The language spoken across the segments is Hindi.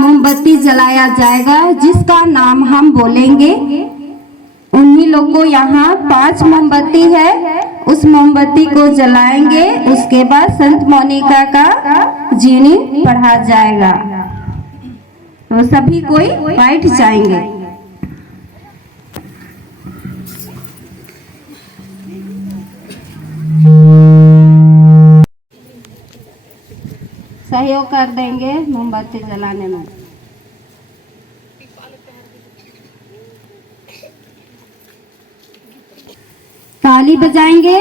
मोमबत्ती जलाया जाएगा, जिसका नाम हम बोलेंगे। उन्हीं लोग को यहाँ 5 मोमबत्ती है, उस मोमबत्ती को जलाएंगे। उसके बाद संत मोनिका का जीवनी पढ़ा जाएगा। तो सभी कोई बैठ जाएंगे। सहयोग कर देंगे मोमबत्ती जलाने में। ताली बजाएंगे।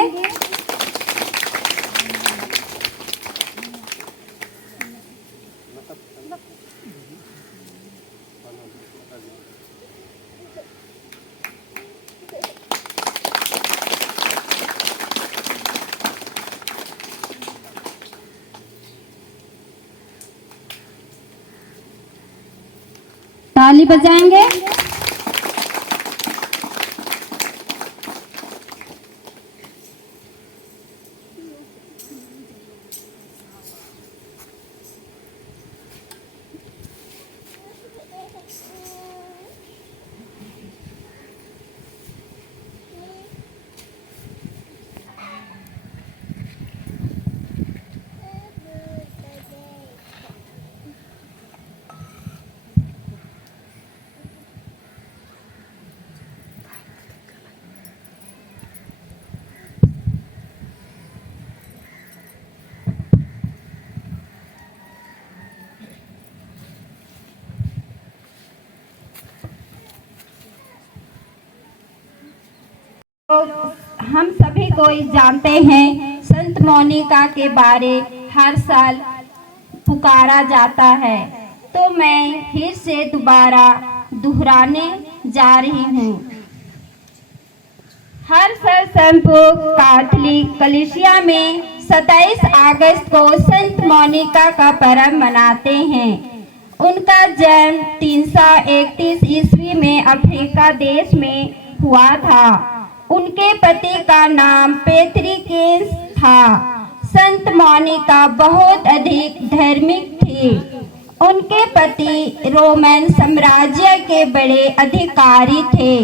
ताली बजाएंगे। तो हम सभी कोई जानते हैं, संत मोनिका के बारे हर साल पुकारा जाता है। तो मैं फिर से दोबारा दोहराने जा रही हूँ। हर साल संपूर्ण कैथोलिक कलीसिया में 27 अगस्त को संत मोनिका का पर्व मनाते हैं। उनका जन्म 331 ईस्वी में अफ्रीका देश में हुआ था। उनके पति का नाम पेत्रिकेस था। संत मोनिका बहुत अधिक धार्मिक थी। उनके पति रोमन साम्राज्य के बड़े अधिकारी थे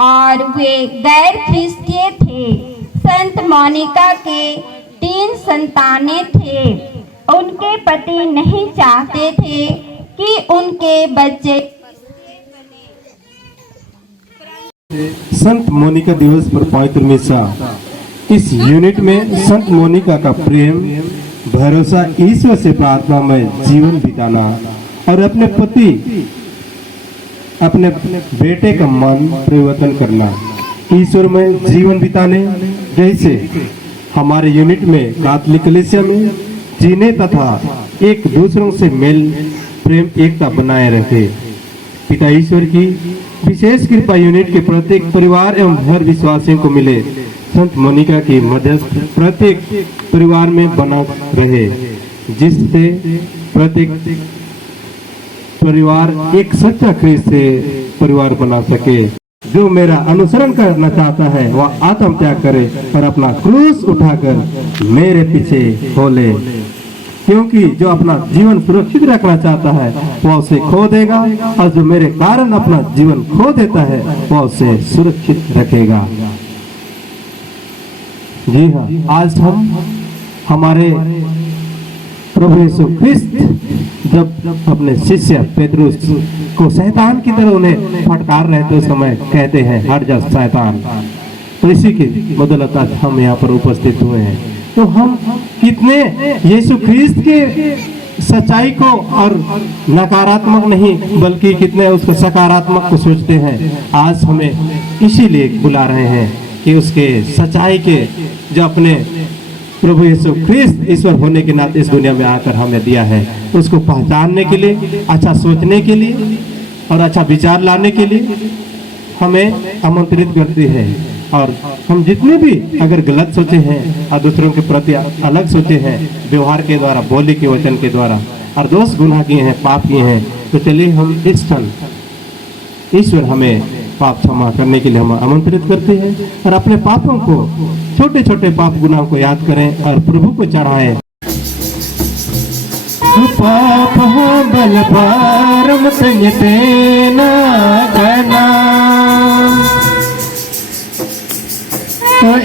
और वे गैर ख्रिस्तीय थे। संत मोनिका के 3 संतानें थे। उनके पति नहीं चाहते थे कि उनके बच्चे संत मोनिका दिवस पर पवित्र मिसा। इस यूनिट में संत मोनिका का प्रेम, भरोसा, ईश्वर से प्रार्थना में जीवन बिताना और अपने पति, अपने बेटे का मन परिवर्तन करना, ईश्वर में जीवन बिताने, जैसे हमारे यूनिट में कैथोलिक कलीसिया में जीने तथा एक दूसरों से मेल प्रेम एकता बनाए रखे। पिता ईश्वर की विशेष कृपा यूनिट के प्रत्येक परिवार एवं हर विश्वासियों को मिले। संत मोनिका की मध्यस्थ प्रत्येक परिवार में बना रहे, जिससे प्रत्येक परिवार एक सच्चा ख्रिस्त से परिवार बना सके। जो मेरा अनुसरण करना चाहता है वह आत्म त्याग करे और अपना क्रूस उठाकर मेरे पीछे हो ले, क्योंकि जो अपना जीवन सुरक्षित रखना चाहता है वह उसे खो देगा, और जो मेरे कारण अपना जीवन खो देता है वह उसे सुरक्षित रखेगा। जी हाँ, आज हम हमारे प्रभु यीशु ख्रिस्त जब अपने शिष्य पेतरुस को शैतान की तरह उन्हें फटकार रहे थे, उस समय कहते हैं हट जा शैतान। तो इसी की बदौलत आज हम यहाँ पर उपस्थित हुए हैं। तो हम कितने यीशु ख्रिस्त के सच्चाई को और नकारात्मक नहीं बल्कि कितने उसको सकारात्मक को सोचते हैं। आज हमें इसीलिए बुला रहे हैं कि उसके सच्चाई के जो अपने प्रभु यीशु ख्रिस्त ईश्वर होने के नाते इस दुनिया में आकर हमें दिया है, उसको पहचानने के लिए, अच्छा सोचने के लिए और अच्छा विचार लाने के लिए हमें आमंत्रित करती है। और हम जितने भी अगर गलत सोचे हैं और दूसरों के प्रति अलग सोचे हैं, व्यवहार के द्वारा, बोली के वचन के द्वारा, और दोष गुनाह किए हैं, पाप किए हैं, तो चलिए हम इस क्षण ईश्वर हमें पाप क्षमा करने के लिए हम आमंत्रित करते हैं और अपने पापों को, छोटे छोटे पाप गुनाहों को याद करें और प्रभु को चढ़ाएं। पाप बल पारम संयते न करना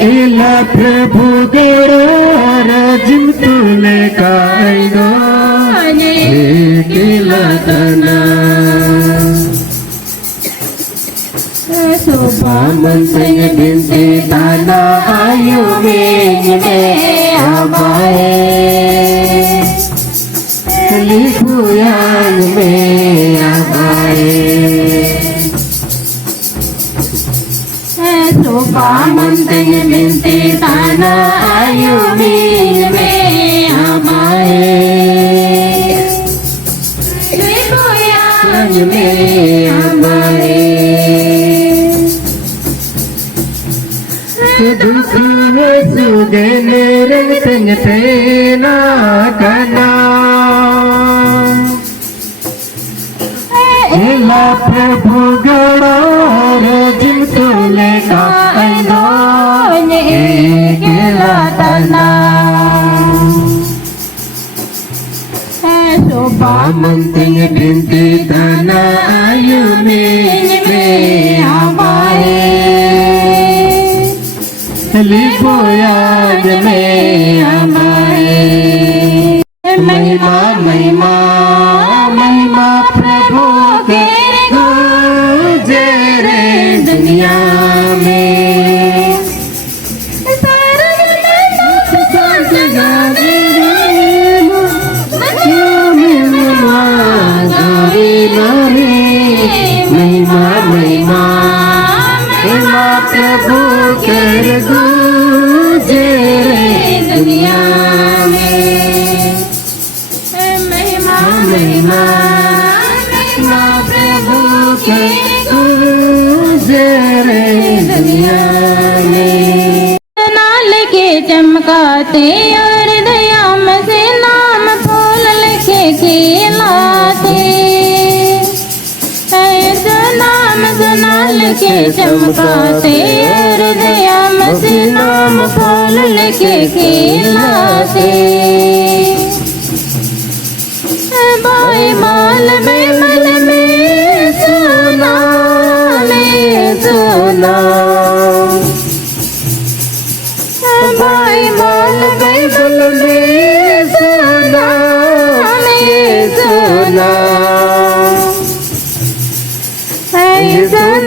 इला प्रभु देवर जिम तुले कायनो किला तना सुपामन संग बिनते ताना आयु में हमारे लिखुयान में हमारे सुपामन संग बिनते ताना आयु में हमारे लिखुयान में हमारे दुख सुगे मेरे संगते ना करना इला प्रभु गौर जिम तुले का किला तना सुपामन संग बिनती तना आयु में हमारे लिखुयान में हमारे महिमा महिमा महिमा प्रभु के गूंजे रे दुनिया में महिमा महिमा महिमा प्रभु के गूंजे रे दुनिया में महिमा महिमा महिमा प्रभु के गूंजे रे दुनिया में नाल के चमकाते और दयाम से नाम फूल लिखे खिलाते नाम सुनाल के चमकाते और दयाम से नाम फूल लिखे खिलाते बाई माल में मन में सोना बाई माल में मन में सोना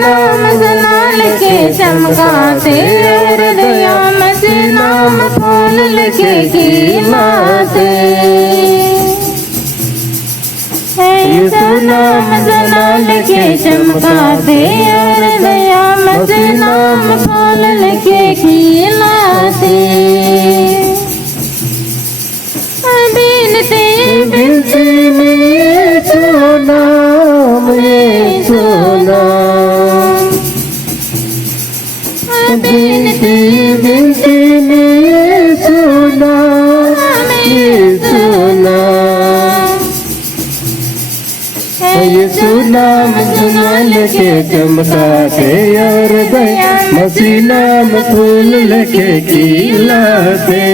नाम सुनाल के चमकाते हृदयाम से नाम फूल लिखे खिलाते नाम सुनाल के चमकाते हृदयाम से नाम फूल लिखे खिलाते बिनते बिनती में सोना में सोना बिनती बिनती में सोना में सोना यीशु नाम सुनाल के चमकाते और दया मसीह नाम फूल लिखे खिलाते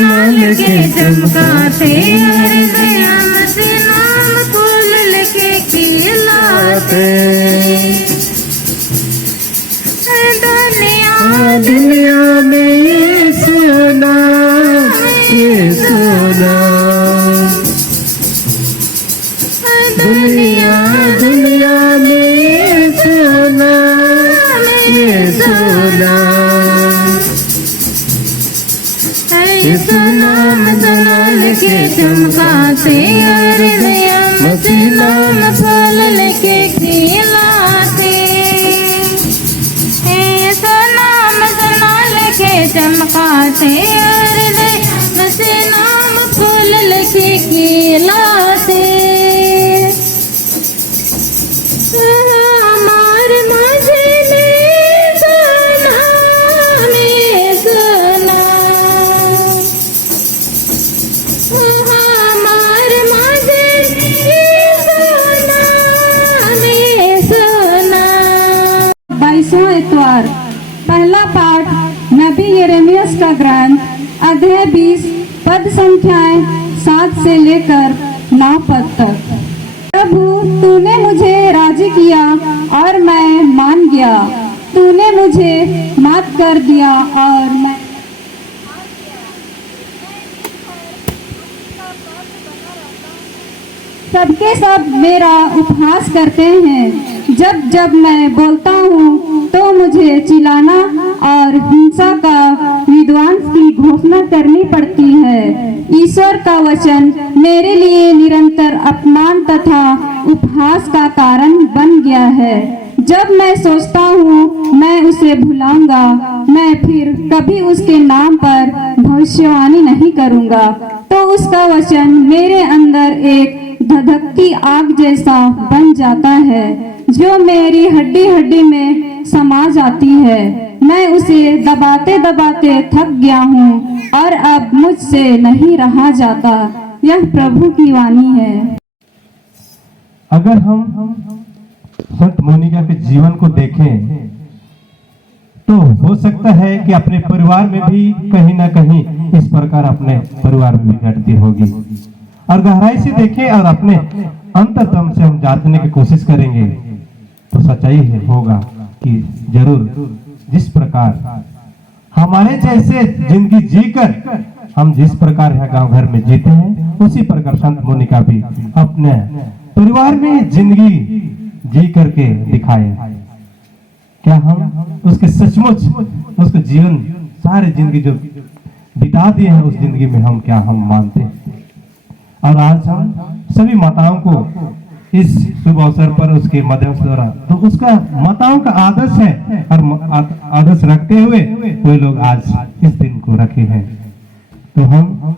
नाम के चमकाते हृदयाम से नाम फूल लिखे खिलाते दुनिया में ये सोना दुनिया दुनिया में ये सोना यीशु नाम सुनाल के चमकाते हृदयाम से नाम फूल लिखे खिलाते नाम सुनाल के चमकाते हृदयाम से नाम फूल लिखे खिलाते हमारे माझे में सोना हमारे माझे में सोना 22वां इतवार। पहला पाठ नबी यिर्मयाह का ग्रंथ अध्याय 20 पद संख्याएं 7 से लेकर 9 पद तक। प्रभु तूने मुझे राजी किया और मैं मान गया, तूने मुझे माफ कर दिया और मैं सबके सब मेरा उपहास करते हैं। जब जब मैं बोलता हूँ तो मुझे चिल्लाना और हिंसा का विध्वंस की घोषणा करनी पड़ती है। ईश्वर का वचन मेरे लिए निरंतर अपमान तथा उपहास का कारण बन गया है। जब मैं सोचता हूँ मैं उसे भुलाऊंगा, मैं फिर कभी उसके नाम पर भविष्यवाणी नहीं करूंगा, तो उसका वचन मेरे अंदर एक धधकती आग जैसा बन जाता है, जो मेरी हड्डी हड्डी में समा जाती है। मैं उसे दबाते दबाते थक गया हूँ और अब मुझसे नहीं रहा जाता। यह प्रभु की वाणी है। अगर हम संत मोनिका के जीवन को देखें तो हो सकता है कि अपने परिवार में भी कहीं ना कहीं इस प्रकार अपने परिवार में भी घटती होगी, और गहराई से देखें और अपने अंतरतम से हम जानने की कोशिश करेंगे तो सच्चाई है होगा कि जरूर जिस प्रकार हमारे जैसे जिंदगी जीकर हम जिस प्रकार यहाँ गांव घर में जीते हैं, उसी प्रकार संत मोनिका भी अपने परिवार में जिंदगी जी करके दिखाए। क्या हम उसके सचमुच उसके जीवन सारे जिंदगी जो बिता दिए हैं उस जिंदगी में हम मानते हैं? और आज हम सभी माताओं को इस शुभ अवसर पर उसके माध्यम से द्वारा तो उसका माताओं का आदर्श है, और आदर्श रखते हुए वे लोग आज इस दिन को रखे हैं। तो हम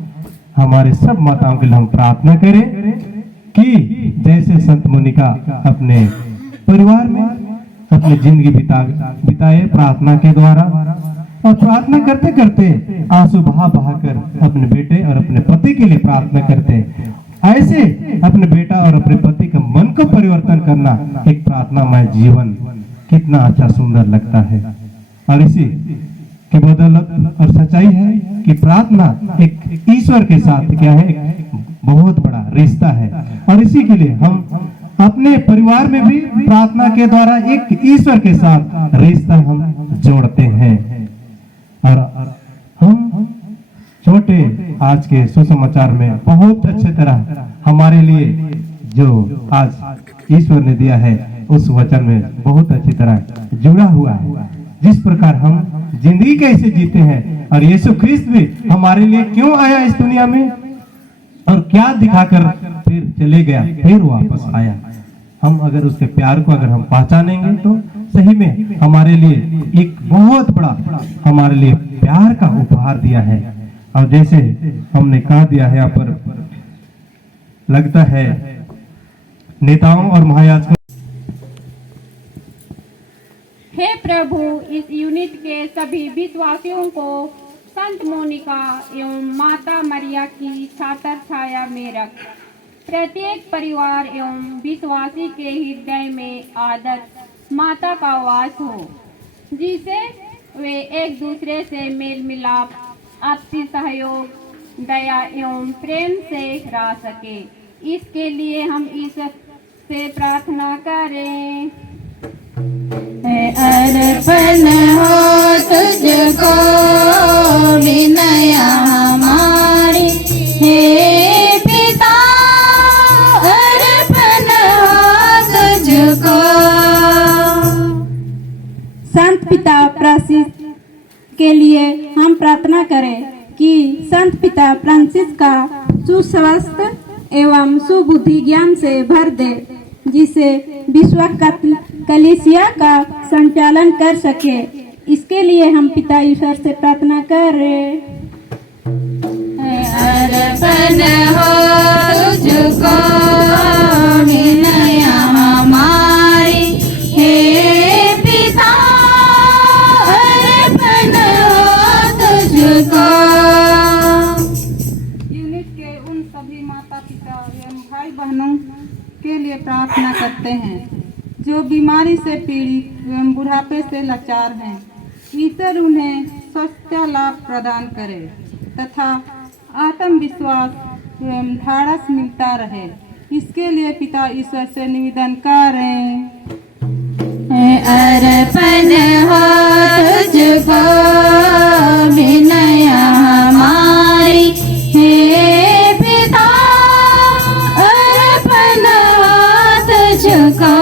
हमारे सब माताओं के लिए हम प्रार्थना करें कि जैसे संत मोनिका अपने परिवार में अपनी जिंदगी बिताए प्रार्थना के द्वारा, और प्रार्थना करते करते आंसू बहा बहा कर अपने बेटे और अपने पति के लिए प्रार्थना करते, ऐसे अपने बेटा और अपने पति का मन को परिवर्तन करना एक प्रार्थनामय जीवन कितना अच्छा सुंदर लगता है। और इसी के बदौलत और सच्चाई है कि प्रार्थना एक ईश्वर के साथ क्या है, एक बहुत बड़ा रिश्ता है, और इसी के लिए हम अपने परिवार में भी प्रार्थना के द्वारा एक ईश्वर के साथ रिश्ता हम जोड़ते हैं। और हम छोटे आज के सुसमाचार में बहुत अच्छे तरह हमारे लिए जो आज ईश्वर ने दिया है उस वचन में बहुत अच्छी तरह जुड़ा हुआ है। जिस प्रकार हम जिंदगी कैसे जीते हैं, और यीशु ख्रिस्त भी हमारे लिए क्यों आया इस दुनिया में और क्या दिखाकर फिर चले गया, फिर वापस आया। हम अगर उसके प्यार को अगर हम पहचानेंगे तो सही में हमारे लिए एक बहुत बड़ा हमारे लिए प्यार का उपहार दिया है। और जैसे हमने कहा दिया है यहाँ पर, लगता है नेताओं और महायाजकों। हे प्रभु, इस यूनिट के सभी विश्वासियों को संत मोनिका एवं माता मरिया की छात्र छाया में रख। प्रत्येक परिवार एवं विश्वासी के हृदय में आदर्श माता का वास हो, जिसे वे एक दूसरे से मेल मिलाप, आपसी सहयोग, दया एवं प्रेम से रह सके। इसके लिए हम ईश्वर से प्रार्थना करें। अर्पण हो तुझको विनय हमारी, हे पिता अर्पण हो तुझको। संत पिता फ्रांसिस के लिए हम प्रार्थना करें कि संत पिता फ्रांसिस का सुस्वास्थ्य एवं सुबुद्धि ज्ञान से भर दे, जिसे विश्व कलीसिया का संचालन कर सके। इसके लिए हम पिता ईश्वर से प्रार्थना करें। अर्पण हो तुझको विनय हमारी, हे पिता अर्पण हो तुझको। यूनिट के उन सभी माता पिता एवं भाई बहनों के लिए प्रार्थना करते हैं जो बीमारी से पीड़ित एवं बुढ़ापे से लाचार हैं। ईश्वर उन्हें स्वस्थ लाभ प्रदान करे। तथा आत्मविश्वास एवं ढाढ़स मिलता रहे। इसके लिए पिता ईश्वर से निवेदन करें। अर्पण हो तुझको विनय हमारी, हे पिता अर्पण हो तुझको।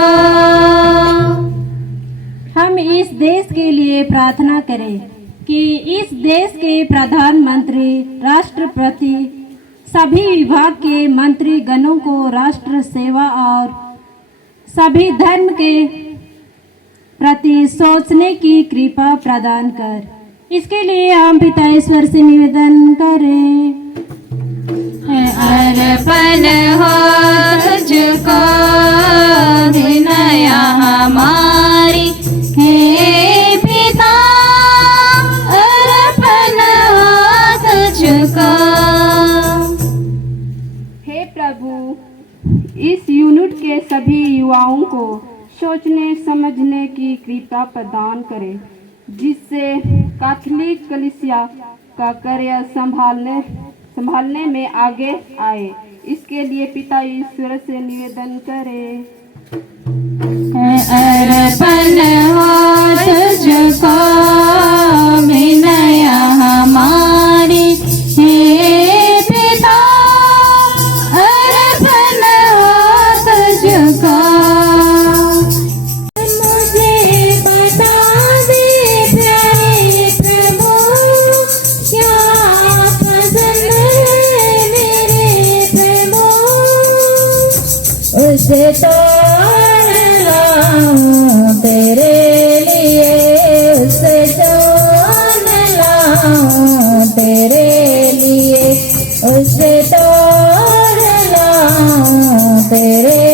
हम इस देश के लिए प्रार्थना करें कि इस देश के प्रधानमंत्री, राष्ट्रपति, सभी विभाग के मंत्री गणों को राष्ट्र सेवा और सभी धर्म के प्रति सोचने की कृपा प्रदान कर। इसके लिए हम पिता ईश्वर से निवेदन करें। अर्पण हो तुझको विनय हमारी, हे पिता अर्पण हो तुझको। हे प्रभु, इस यूनिट के सभी युवाओं को सोचने समझने की कृपा प्रदान करें, जिससे कैथोलिक कलीसिया का कार्य संभालने में आगे आए। इसके लिए पिता ईश्वर से निवेदन करें। अर्पण हो तुझको विनय हमारी, हे पिता अर्पण हो तुझको। मुझे बता दे प्यारे प्रभु, क्या पसंद है मेरे प्रभु, उसे तोड़ लाऊं तेरे लिए, उसे जान लाऊं तेरे लिए, उसे तोड़ लाऊं तेरे